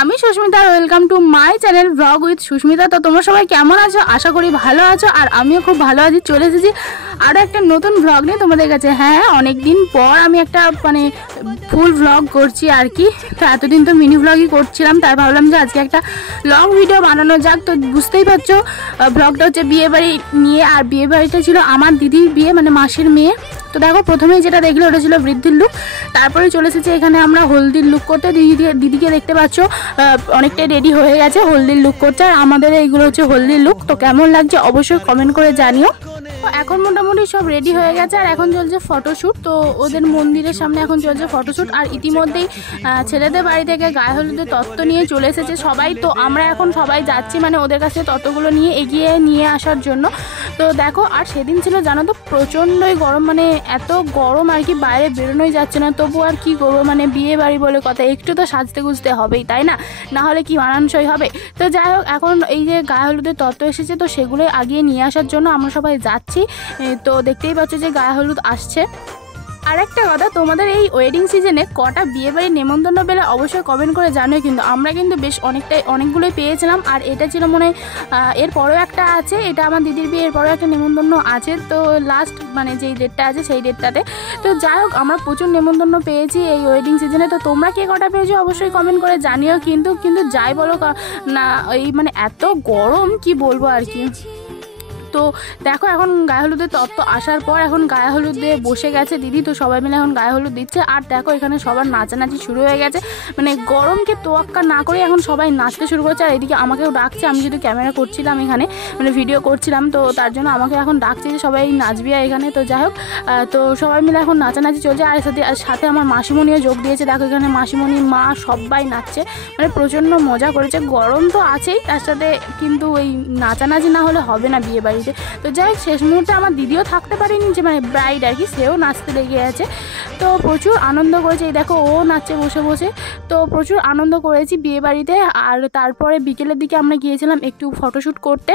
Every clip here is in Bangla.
আমি সুস্মিতা আর welcome to my channel vlog with Susmita. তো তোমরা সবাই কেমন আছো? আশা করি ভালো আছো, আর আমিও খুব ভালো আছি। চলে এসেছি আরও একটা নতুন ব্লগ নিয়ে তোমাদের কাছে। হ্যাঁ, অনেক দিন পর আমি একটা ফুল ব্লগ করছি আর কি। তো এতদিন তো মিনি ব্লগই করছিলাম, তাই ভাবলাম যে আজকে একটা লং ভিডিও বানানো যাক। তো বুঝতেই পারছো ব্লগটা হচ্ছে বিয়ে বাড়ি নিয়ে, আর বিয়ে বাড়িটা ছিল আমার দিদির বিয়ে, মানে মাসির মেয়ে। তো দেখো, প্রথমেই যেটা দেখলে ওটা ছিল বৃদ্ধির লুক, তারপরে চলে এসেছে এখানে আমরা হলদির লুক করতে। দিদিকে দেখতে পাচ্ছ অনেকটাই রেডি হয়ে গেছে, হলদির লুক করছে। আর আমাদের এইগুলো হচ্ছে হলদির লুক। তো কেমন লাগছে অবশ্যই কমেন্ট করে জানিও। তো এখন মোটামুটি সব রেডি হয়ে গেছে, আর এখন চলছে ফটোশ্যুট। তো ওদের মন্দিরের সামনে এখন চলছে ফটোশ্যুট। আর ইতিমধ্যেই ছেলেদের বাড়ি থেকে গায়ে হলুদের তত্ত্ব নিয়ে চলে এসেছে সবাই। তো আমরা এখন সবাই যাচ্ছি মানে ওদের কাছে তত্ত্বগুলো নিয়ে এগিয়ে নিয়ে আসার জন্য। তো দেখো, আর সেদিন ছিল জানো তো প্রচণ্ডই গরম, মানে এত গরম আর কি, বাইরে বেরোনোই যাচ্ছে না। তবু আর কি করবো, মানে বিয়ে বাড়ি বলে কথা, একটু তো সাজতে গুজতে হবেই, তাই না? না হলে কি মানানসই হবে? তো যাই হোক, এখন এই যে গায়ে হলুদের তত্ত্ব এসেছে, তো সেগুলোই আগিয়ে নিয়ে আসার জন্য আমরা সবাই যাচ্ছি। তো দেখতেই পাচ্ছ যে গায়ে হলুদ আসছে। আর একটা কথা, তোমাদের এই ওয়েডিং সিজনে কটা বিয়ে বাড়ির নেমন্তন্ন পেলে অবশ্যই কমেন্ট করে জানিও। কিন্তু আমরা কিন্তু বেশ অনেকগুলোই পেয়েছিলাম। আর এটা ছিল মনে হয় এরপরেও একটা আছে, এটা আমার দিদির বিয়ে, এরপরেও একটা নেমন্তন্ন আছে। তো লাস্ট মানে যেই ডেটটা আছে সেই ডেটটাতে। তো যাই হোক, আমরা প্রচুর নেমন্তন্ন পেয়েছি এই ওয়েডিং সিজনে। তো তোমরা কে কটা পেয়েছো অবশ্যই কমেন্ট করে জানিও। কিন্তু যাই বলো না, এই মানে এত গরম কি বলবো আর কি। তো দেখো, এখন গায়ে হলুদের তত্ত্ব আসার পর এখন গায়ে হলুদে বসে গেছে দিদি। তো সবাই মিলে এখন গায়ে হলুদ দিচ্ছে। আর দেখো, এখানে সবার নাচানাচি শুরু হয়ে গেছে, মানে গরমকে তোয়াক্কা না করে এখন সবাই নাচতে শুরু করছে। আর এদিকে আমাকেও ডাকছে, আমি যেহেতু ক্যামেরা করছিলাম এখানে, মানে ভিডিও করছিলাম, তো তার জন্য আমাকে এখন ডাকছে যে সবাই নাচবি এখানে। তো যাই হোক, তো সবাই মিলে এখন নাচানাচি চলছে। আর সাথে আমার মাসিমণিও যোগ দিয়েছে। দেখো, এখানে মাসিমণি, মা সবাই নাচছে, মানে প্রচণ্ড মজা করেছে। গরম তো আছেই, তার সাথে কিন্তু ওই নাচানাচি না হলে হবে না বিয়ে বাড়িতে। তো যাই হোক, শেষ মুহূর্তে আমার দিদিও থাকতে পারেনি, যে মানে ব্রাইড আর কি, সেও নাচতে লেগে আছে। তো প্রচুর আনন্দ করেছে। এই দেখো, ও নাচছে বসে বসে। তো প্রচুর আনন্দ করেছি বিয়ে বাড়িতে। আর তারপরে বিকেলের দিকে আমরা গিয়েছিলাম একটু ফটোশ্যুট করতে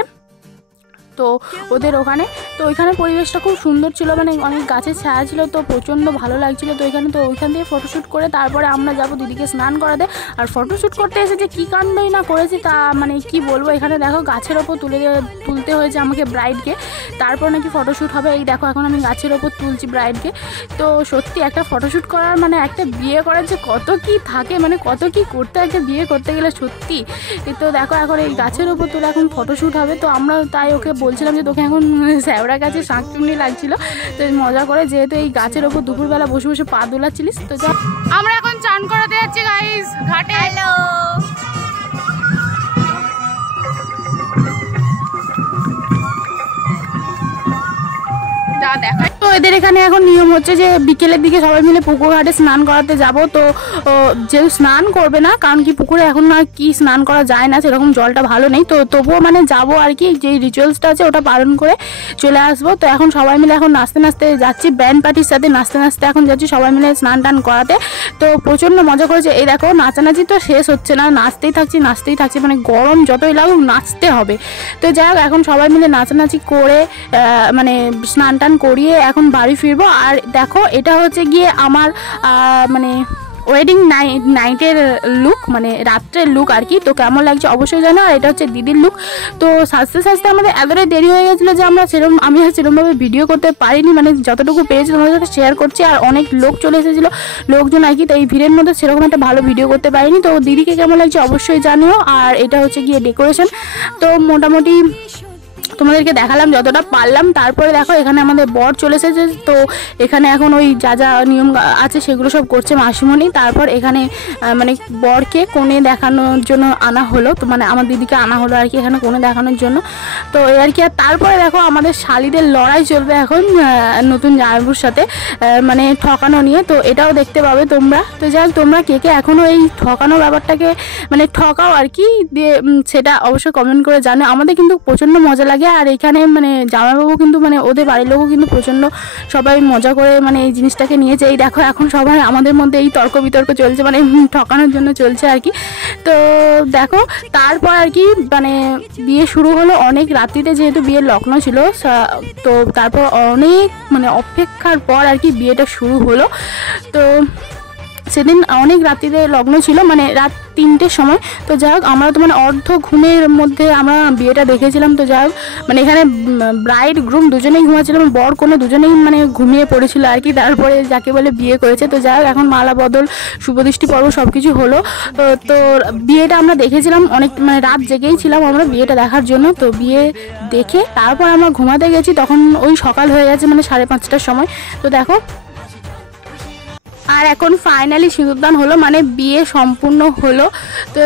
তো ওদের ওখানে। তো ওইখানে পরিবেশটা খুব সুন্দর ছিল, মানে অনেক গাছের ছায়া ছিল, তো প্রচণ্ড ভালো লাগছিল। তো ওইখান থেকে ফটোশ্যুট করে তারপরে আমরা যাব দিদিকে স্নান করাতে। আর ফটোশ্যুট করতে এসে যে কী কাণ্ডই না করেছি, তা মানে কি বলবো। এখানে দেখো, গাছের ওপর তুলতে হয়েছে আমাকে ব্রাইডকে, তারপর নাকি ফটোশ্যুট হবে। এই দেখো, এখন আমি গাছের ওপর তুলছি ব্রাইডকে। তো সত্যি একটা ফটোশ্যুট করার মানে একটা বিয়ে করার যে কত কি থাকে, মানে কত কি করতে একটা বিয়ে করতে গেলে সত্যি। তো দেখো, এখন এই গাছের ওপর তুলে এখন ফটোশ্যুট হবে। তো আমরা তাই ওকে বলছিলাম যে তোকে এখন শ্যাওড়া গাছে শাঁকচুন্নি লাগছিল। তো মজা করে, যেহেতু এই গাছের ওপর দুপুরবেলা বসে বসে পা দোলাচ্ছিলিস। তো আমরা এখন চান করাতে যাচ্ছি গাইস ঘাটে। হ্যালো, যা দেখা। তো এদের এখানে এখন নিয়ম হচ্ছে যে বিকেলের দিকে সবাই মিলে পুকুর ঘাটে স্নান করাতে যাব। তো যেহেতু স্নান করবে না, কারণ কি পুকুরে এখন না কি স্নান করা যায় না, সেরকম জলটা ভালো নেই। তো তবুও মানে যাবো আর কি, যে রিচুয়ালসটা আছে ওটা পালন করে চলে আসবো। তো এখন সবাই মিলে এখন নাচতে নাচতে যাচ্ছি, ব্যান্ড পার্টির সাথে নাচতে নাচতে এখন যাচ্ছি সবাই মিলে স্নান টান করাতে। তো প্রচণ্ড মজা করেছে। এই দেখো, নাচানাচি তো শেষ হচ্ছে না, নাচতেই থাকছি, মানে গরম যতই লাগুক নাচতে হবে। তো যাই হোক, এখন সবাই মিলে নাচানাচি করে মানে স্নান টান করিয়ে এখন বাড়ি ফিরবো। আর দেখো, এটা হচ্ছে গিয়ে আমার মানে ওয়েডিং নাইটের লুক, মানে রাত্রের লুক আর কি। তো কেমন লাগছে অবশ্যই জানো। আর এটা হচ্ছে দিদির লুক। তো সাজতে আমাদের এতটাই দেরি হয়ে গেছিলো যে আমি আর সেরকমভাবে ভিডিও করতে পারিনি, মানে যতটুকু পেরেছি তোমাদের সাথে শেয়ার করছি। আর অনেক লোক চলে এসেছিলো, লোকজন আর কি। তো এই ভিড়ের মধ্যে সেরকম একটা ভালো ভিডিও করতে পারিনি। তো দিদিকে কেমন লাগছে অবশ্যই জানিও। আর এটা হচ্ছে গিয়ে ডেকোরেশন। তো মোটামুটি তোমাদেরকে দেখালাম যতটা পারলাম। তারপরে দেখো, এখানে আমাদের বর চলে এসেছে। তো এখানে এখন ওই যা যা নিয়ম আছে সেগুলো সব করছে মাসিমণি। তারপর এখানে মানে বরকে কোণে দেখানোর জন্য আনা হলো, তো মানে আমার দিদিকে আনা হলো আর কি এখানে কোণে দেখানোর জন্য। তো এই আর কি। আর তারপরে দেখো, আমাদের শালিদের লড়াই চলবে এখন নতুন জামাইবুর সাথে, মানে ঠকানো নিয়ে। তো এটাও দেখতে পাবে তোমরা। তো যাই হোক, তোমরা কে কে এখনও এই ঠকানো ব্যাপারটাকে মানে ঠকাও আর কি দিয়ে, সেটা অবশ্যই কমেন্ট করে জানো। আমাদের কিন্তু প্রচণ্ড মজা লাগে। আর এখানে মানে জামাইবাবু কিন্তু মানে ওদের বাড়ির লোকও কিন্তু প্রচণ্ড সবাই মজা করে মানে এই জিনিসটাকে নিয়েছে। এই দেখো, এখন সবাই আমাদের মধ্যে এই তর্ক বিতর্ক চলছে, মানে ঠকানোর জন্য চলছে আর কি। তো দেখো, তারপর আর কি মানে বিয়ে শুরু হলো অনেক রাত্রিতে, যেহেতু বিয়ের লগ্ন ছিল। তো তারপর অনেক মানে অপেক্ষার পর আর কি বিয়েটা শুরু হলো। তো সেদিন অনেক রাত্রিতে লগ্ন ছিল, মানে রাত 3টের সময়। তো যাই হোক আমরা তো মানে অর্ধ ঘুমের মধ্যে আমরা বিয়েটা দেখেছিলাম। তো যাই হোক মানে এখানে ব্রাইড গ্রুম দুজনেই ঘুমাচ্ছিলাম, বর কোনো দুজনেই মানে ঘুমিয়ে পড়েছিল আর কি। তারপরে যাকে বলে বিয়ে করেছে। তো যাই হোক এখন মালা বদল, শুভদৃষ্টি পর্ব সব কিছু হলো। তো বিয়েটা আমরা দেখেছিলাম, অনেক মানে রাত জেগেই ছিলাম আমরা বিয়েটা দেখার জন্য। তো বিয়ে দেখে তারপর আমরা ঘুমাতে গেছি, তখন ওই সকাল হয়ে গেছে, মানে 5:30টার সময়। তো দেখো আর এখন ফাইনালি সিঁদুরদান হলো, মানে বিয়ে সম্পূর্ণ হলো। তো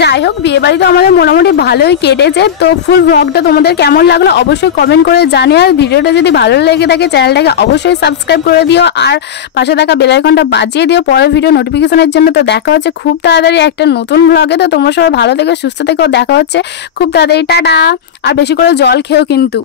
যাই হোক বিয়ে বাড়ি তো আমাদের মোটামুটি ভালোই কেটেছে। তো ফুল ব্লগটা তোমাদের কেমন লাগলো অবশ্যই কমেন্ট করে জানিও। আর ভিডিওটা যদি ভালো লেগে থাকে চ্যানেলটাকে অবশ্যই সাবস্ক্রাইব করে দিও, আর পাশে থাকা বেল আইকনটা বাজিয়ে দিও পরের ভিডিও নোটিফিকেশনের জন্য। তো দেখা হচ্ছে খুব তাড়াতাড়ি একটা নতুন ব্লগে। তো তোমরা সবাই ভালো থেকো, সুস্থ থেকো, দেখা হচ্ছে খুব তাড়াতাড়ি, টাটা। আর বেশি করে জল খেও কিন্তু।